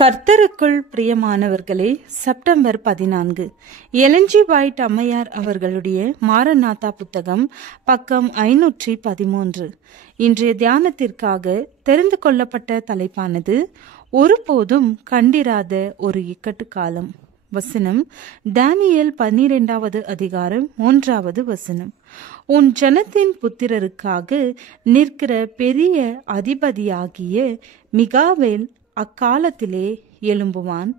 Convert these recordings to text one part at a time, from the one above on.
கர்த்தருக்குள் பிரியமானவர்களே, September 14 Ellen G white அம்மையார் அவர்களுடைய மாரநாதா புத்தகம், பக்கம் 513. இன்றைய தியானத்திற்காக தெரிந்து கொள்ளப்பட்ட தலைப்பானது ஒருபோதும் கண்டிராத ஒரு இக்கட்டு காலம். வசனம் தானியேல் 12வது அதிகாரம் 1வது வசனம். உன் ஜனத்தின் புத்திரருக்காக நிற்கிற பெரிய அதிபதியாகிய மிகாவேல் அக்காலத்திலே எழும்புவான்.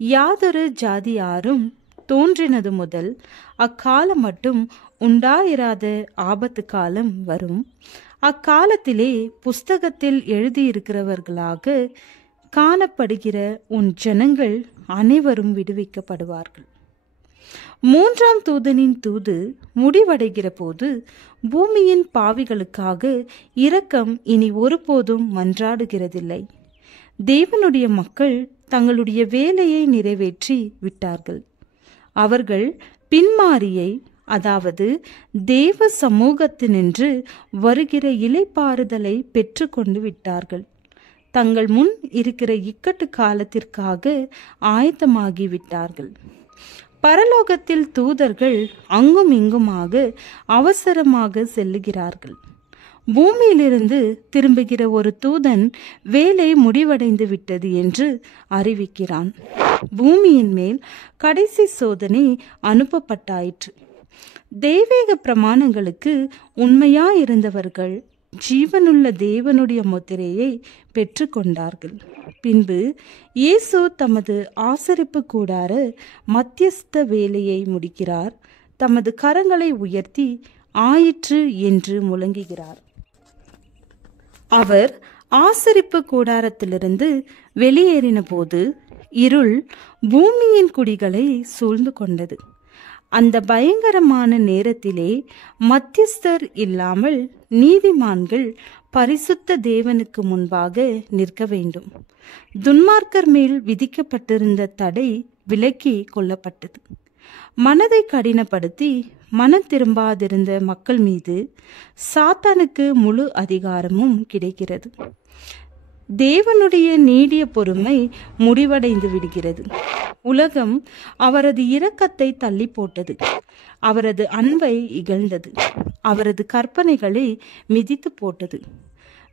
யாதொரு ஜாதியாரும் தோன்றினது முதல் அக்காலம் மட்டும் உண்டாயிராத ஆபத்து காலம் வரும். அக்காலத்திலே புஸ்தகத்தில் எழுதியிருக்கிறவர்களாக காணப்படுகிற உன் ஜனங்கள் அனைவரும் விடுவிக்கப்படுவார்கள். 3ஆம் தூதனின் தூது முடிவடைகிற போது பூமியின் பாவிகளுக்காக இரக்கம் இனி ஒருபோதும் மன்றாடுகிறதில்லை. தேவனுடைய மக்கள் தங்களுடைய வேலையை நிறைவேற்றி விட்டார்கள். அவர்கள் பின்மாரியை, அதாவது தேவ சமூகத்தினின்று வருகிற இளைப்பாறுதலை பெற்று கொண்டு விட்டார்கள். தங்கள் முன் இருக்கிற இக்கட்டு காலத்திற்காக ஆயத்தமாகிவிட்டார்கள். பரலோகத்தில் தூதர்கள் அங்கும் இங்குமாக அவசரமாக செல்லுகிறார்கள். பூமியிலிருந்து திரும்புகிற ஒரு தூதன் வேலை முடிவடைந்து விட்டது என்று அறிவிக்கிறான். பூமியின் மேல் கடைசி சோதனை அனுப்பப்பட்டாயிற்று. தெய்வீக பிரமாணங்களுக்கு உண்மையாயிருந்தவர்கள் ஜீவனுள்ள தேவனுடைய முத்திரையை பெற்று கொண்டார்கள். பின்பு இயேசு தமது ஆசரிப்பு கூடார மத்தியஸ்த வேலையை முடிக்கிறார். தமது கரங்களை உயர்த்தி ஆயிற்று என்று முழங்குகிறார். அவர் ஆசரிப்பு கூடாரத்திலிருந்து வெளியேறின போது இருள் பூமியின் குடிகளை சூழ்ந்து கொண்டது. அந்த பயங்கரமான நேரத்திலே மத்தியஸ்தர் இல்லாமல் நீதிமான்கள் பரிசுத்த தேவனுக்கு முன்பாக நிற்க வேண்டும். துன்மார்க்கர் மேல் விதிக்கப்பட்டிருந்த தடை விலக்கி கொள்ளப்பட்டது. மனதை கடினப்படுத்தி மனம் திரும்பாதிருந்த மக்கள் மீது சாத்தானுக்கு முழு அதிகாரமும் கிடைக்கிறது. தேவனுடைய நீடிய பொறுமை முடிவடைந்து விடுகிறது. உலகம் அவரது இரக்கத்தை தள்ளி போட்டது. அவரது அன்பை இகழ்ந்தது. அவரது கற்பனைகளை மிதித்து போட்டது.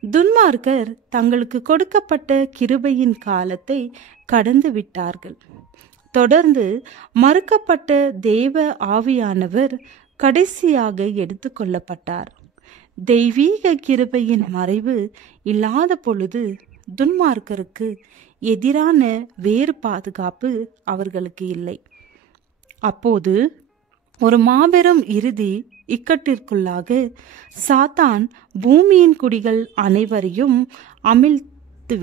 துன்மார்க்கர் தங்களுக்கு கொடுக்கப்பட்ட கிருபையின் காலத்தை கடந்து விட்டார்கள். தொடர்ந்து மறுக்கப்பட்ட தேவ ஆவியானவர் கடைசியாக எடுத்து கொள்ளப்பட்டார். தெய்வீக கிருபையின் மறைவு இல்லாத பொழுது துன்மார்க்கருக்கு எதிரான வேறு பாதுகாப்பு அவர்களுக்கு இல்லை. அப்போது ஒரு மாபெரும் இறுதி இக்கட்டிற்குள்ளாக சாத்தான் பூமியின் குடிகள் அனைவரையும் அமிழ்த்து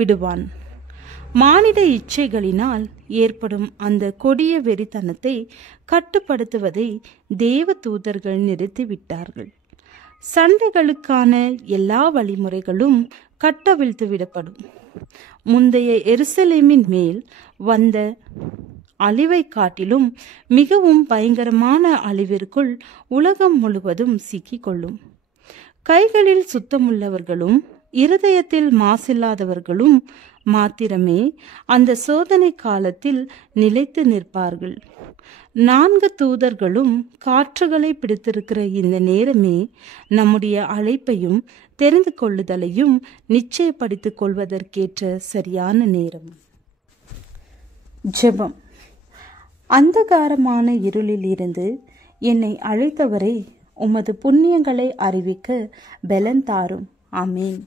விடுவான். மானிட இச்சைகளினால் ஏற்படும் அந்த கொடிய வெறித்தனத்தை கட்டுப்படுத்துவதை தேவ தூதர்கள் நிறுத்திவிட்டார்கள். சண்டைகளுக்கான எல்லா வழிமுறைகளும் கட்டவிழ்த்து விடப்படும். முந்தைய எருசலேமின் மேல் வந்த அழிவை காட்டிலும் மிகவும் பயங்கரமான அழிவிற்குள் உலகம் முழுவதும் சிக்கிக்கொள்ளும். கைகளில் சுத்தமுள்ளவர்களும் இருதயத்தில் மாசில்லாதவர்களும் மாத்திரமே அந்த சோதனை காலத்தில் நிலைத்து நிற்பார்கள். 4 தூதர்களும் காற்றுகளை பிடித்திருக்கிற இந்த நேரமே நம்முடைய அழைப்பையும் தெரிந்து கொள்ளுதலையும் நிச்சயப்படுத்திக் கொள்வதற்கேற்ற சரியான நேரம். ஜெபம். அந்தகாரமான இருளில் இருந்து என்னை அழைத்தவரை உமது புண்ணியங்களை அறிவிக்க பலன் தாரும். ஆமேன்.